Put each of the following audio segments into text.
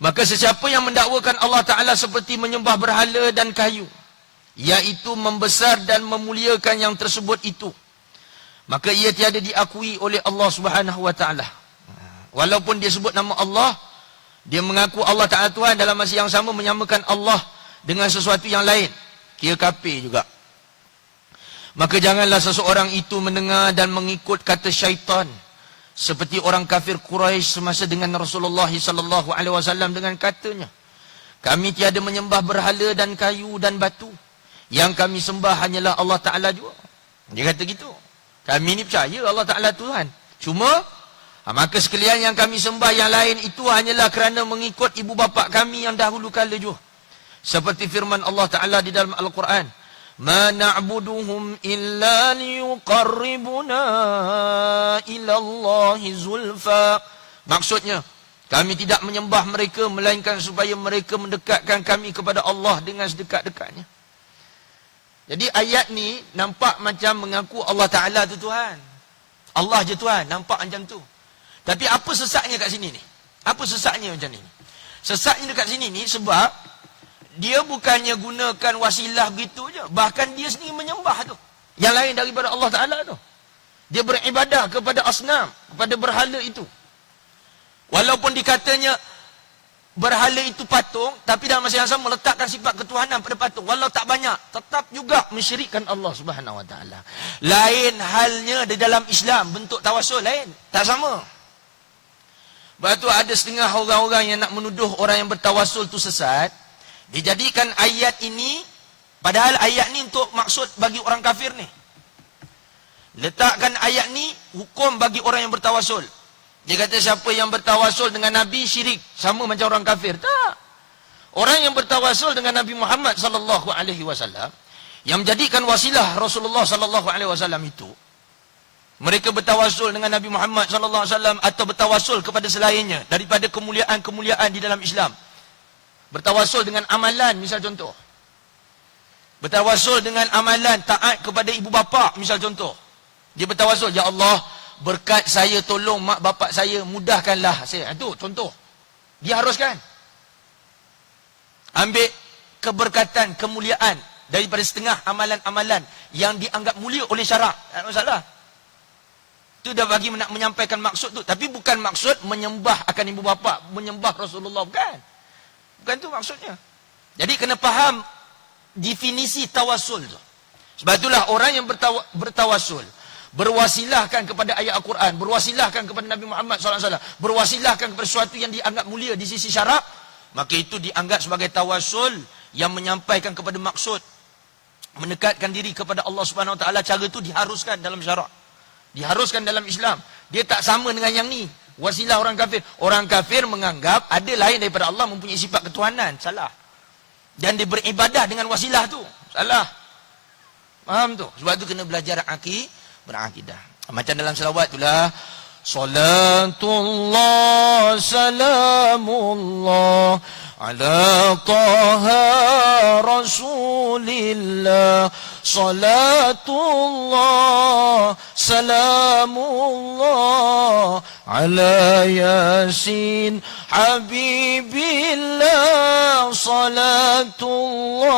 Maka sesiapa yang mendakwakan Allah Ta'ala seperti menyembah berhala dan kayu, iaitu membesar dan memuliakan yang tersebut itu, maka ia tiada diakui oleh Allah Subhanahu Wa Ta'ala. Walaupun dia sebut nama Allah, dia mengaku Allah Ta'ala Tuhan, dalam masa yang sama menyamakan Allah dengan sesuatu yang lain, kira kafir juga. Maka janganlah seseorang itu mendengar dan mengikut kata syaitan, seperti orang kafir Quraisy semasa dengan Rasulullah sallallahu alaihi wasallam dengan katanya, kami tiada menyembah berhala dan kayu dan batu, yang kami sembah hanyalah Allah Ta'ala juga. Dia kata gitu. Kami ni percaya Allah Ta'ala Tuhan, cuma maka sekalian yang kami sembah yang lain itu hanyalah kerana mengikut ibu bapa kami yang dahulu kala juga. Seperti firman Allah Ta'ala di dalam Al-Quran, ma na'buduhum illa liyuqarribuna ila Allahi zulfa. Maksudnya, kami tidak menyembah mereka melainkan supaya mereka mendekatkan kami kepada Allah dengan sedekat-dekatnya. Jadi ayat ni nampak macam mengaku Allah Ta'ala tu Tuhan. Allah je Tuhan, nampak macam tu. Tapi apa sesatnya kat sini ni? Apa sesatnya macam ni? Sesatnya dekat sini ni sebab dia bukannya gunakan wasilah begitu je. Bahkan dia sendiri menyembah tu, yang lain daripada Allah Ta'ala tu. Dia beribadah kepada asnam, kepada berhala itu. Walaupun dikatanya berhala itu patung, tapi dalam masa yang sama meletakkan sifat ketuhanan pada patung. Walau tak banyak, tetap juga mensyirikkan Allah Subhanahu Wa Ta'ala. Lain halnya di dalam Islam, bentuk tawasul lain, tak sama. Sebab tu ada setengah orang-orang yang nak menuduh orang yang bertawasul tu sesat. Dijadikan ayat ini, padahal ayat ni untuk maksud bagi orang kafir ni. Letakkan ayat ni hukum bagi orang yang bertawasul. Dia kata siapa yang bertawasul dengan Nabi syirik, sama macam orang kafir. Tak. Orang yang bertawasul dengan Nabi Muhammad sallallahu alaihi wasallam, yang menjadikan wasilah Rasulullah sallallahu alaihi wasallam itu, mereka bertawasul dengan Nabi Muhammad sallallahu alaihi wasallam atau bertawasul kepada selainnya daripada kemuliaan-kemuliaan di dalam Islam. Bertawasul dengan amalan, misal contoh. Bertawasul dengan amalan taat kepada ibu bapa, misal contoh. Dia bertawasul, ya Allah, berkat saya tolong mak bapak saya, mudahkanlah saya. Itu contoh. Dia haruskan. Ambil keberkatan, kemuliaan daripada setengah amalan-amalan yang dianggap mulia oleh syarak. Tak masalah. Itu dah bagi nak menyampaikan maksud tu. Tapi bukan maksud menyembah akan ibu bapa, menyembah Rasulullah, bukan. Bukan tu maksudnya. Jadi kena faham definisi tawasul tu. Sebab itulah orang yang bertawasul, berwasilahkan kepada ayat Al-Quran, berwasilahkan kepada Nabi Muhammad SAW, berwasilahkan kepada sesuatu yang dianggap mulia di sisi syarak, maka itu dianggap sebagai tawasul yang menyampaikan kepada maksud mendekatkan diri kepada Allah Subhanahu Wa Taala. Cara itu diharuskan dalam syarak, diharuskan dalam Islam. Dia tak sama dengan yang ni, wasilah orang kafir. Orang kafir menganggap ada lain daripada Allah mempunyai sifat ketuhanan. Salah. Dan dia beribadah dengan wasilah tu. Salah. Faham tu? Sebab tu kena belajar berakidah. Macam dalam selawat itulah, salatullah salamullah ala taha rasulillah, salatullah salamullah ala yasin habibillah, salatullah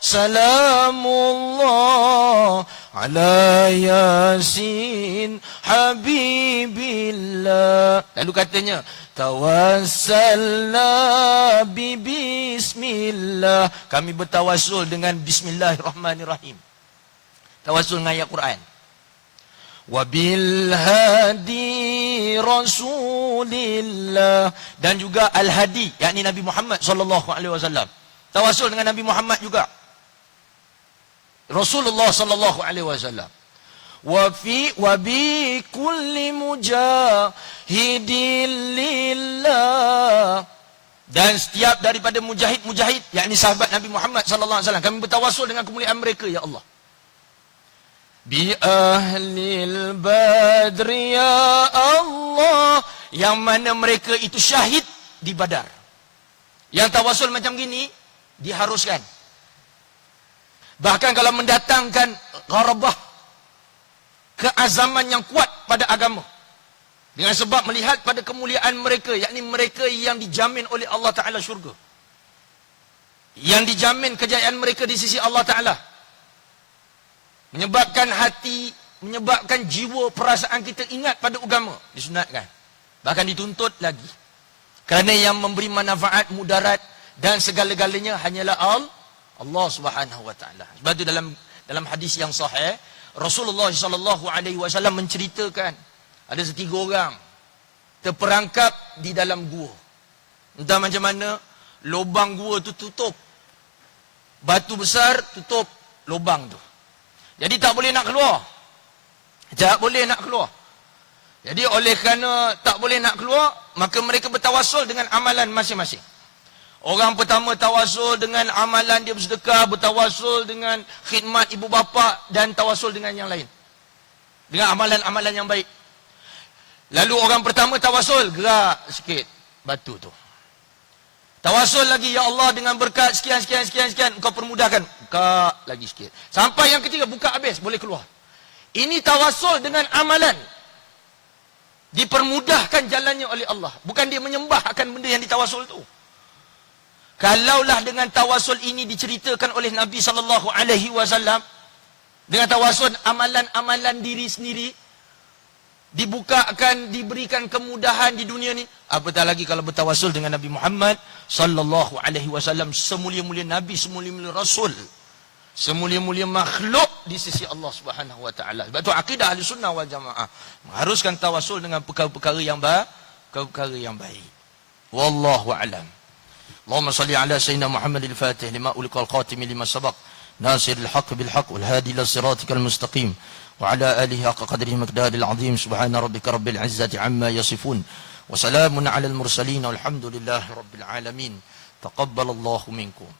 salamullah ala yasin habibillah. Lalu katanya, tawassalna bi bismillah, kami bertawassul dengan bismillahirrahmanirrahim. Tawassul dengan ayat Quran. Wa bil hadi rasulillah, dan juga al hadi, yakni Nabi Muhammad sallallahu alaihi wasallam. Tawassul dengan Nabi Muhammad juga, Rasulullah sallallahu alaihi wasallam. Wa bi kulli mujahidin lillah, dan setiap daripada mujahid, yakni sahabat Nabi Muhammad sallallahu alaihi wasallam, kami bertawassul dengan kemuliaan mereka, ya Allah. Bi ahlil badri ya Allah, yang mana mereka itu syahid di Badar. Yang tawassul macam gini diharuskan. Bahkan kalau mendatangkan gharabah, keazaman yang kuat pada agama, Dengan sebab melihat pada kemuliaan mereka, yakni mereka yang dijamin oleh Allah Ta'ala syurga. Yang dijamin kejayaan mereka di sisi Allah Ta'ala. Menyebabkan hati, menyebabkan jiwa, perasaan kita ingat pada agama. Disunatkan. Bahkan dituntut lagi. Kerana yang memberi manfaat, mudarat dan segala-galanya hanyalah Allah Subhanahu wa taala. Sebab itu dalam hadis yang sahih, Rasulullah sallallahu alaihi wasallam menceritakan ada setiga orang terperangkap di dalam gua. Entah macam mana, lubang gua tu tutup. Batu besar tutup lubang tu. Jadi tak boleh nak keluar. Tak boleh nak keluar. Jadi oleh kerana tak boleh nak keluar, maka mereka bertawassul dengan amalan masing-masing. Orang pertama tawassul dengan amalan dia bersedekah, bertawassul dengan khidmat ibu bapa dan tawassul dengan yang lain. Dengan amalan-amalan yang baik. Lalu orang pertama tawassul, gerak sikit batu tu. Tawassul lagi, ya Allah dengan berkat sekian, engkau permudahkan. Buka lagi sikit. Sampai yang ketiga, buka habis, boleh keluar. Ini tawassul dengan amalan. Dipermudahkan jalannya oleh Allah. Bukan dia menyembah akan benda yang ditawassul tu. Kalaulah dengan tawassul ini diceritakan oleh Nabi SAW, dengan tawassul amalan-amalan diri sendiri, dibukakan, diberikan kemudahan di dunia ni, apatah lagi kalau bertawassul dengan Nabi Muhammad SAW, semulia-mulia Nabi, semulia-mulia Rasul, semulia-mulia makhluk di sisi Allah Subhanahu wa taala. Sebab tu akidah Ahlussunnah wal Jamaah mengharuskan tawassul dengan perkara-perkara yang baik. Wallahu a'lam. Allahumma salli ala sayyidina Muhammadil Fatih lima uliqal khatim lima sabaq nasiril haqq bil haqq wal hadi ila siratikal mustaqim wa ala alihi haqqa qadrihi miqdaril azim subhana rabbika rabbil izzati amma yasifun wa salamun ala al mursalin walhamdulillahi rabbil alamin. Taqabbalallahu minkum.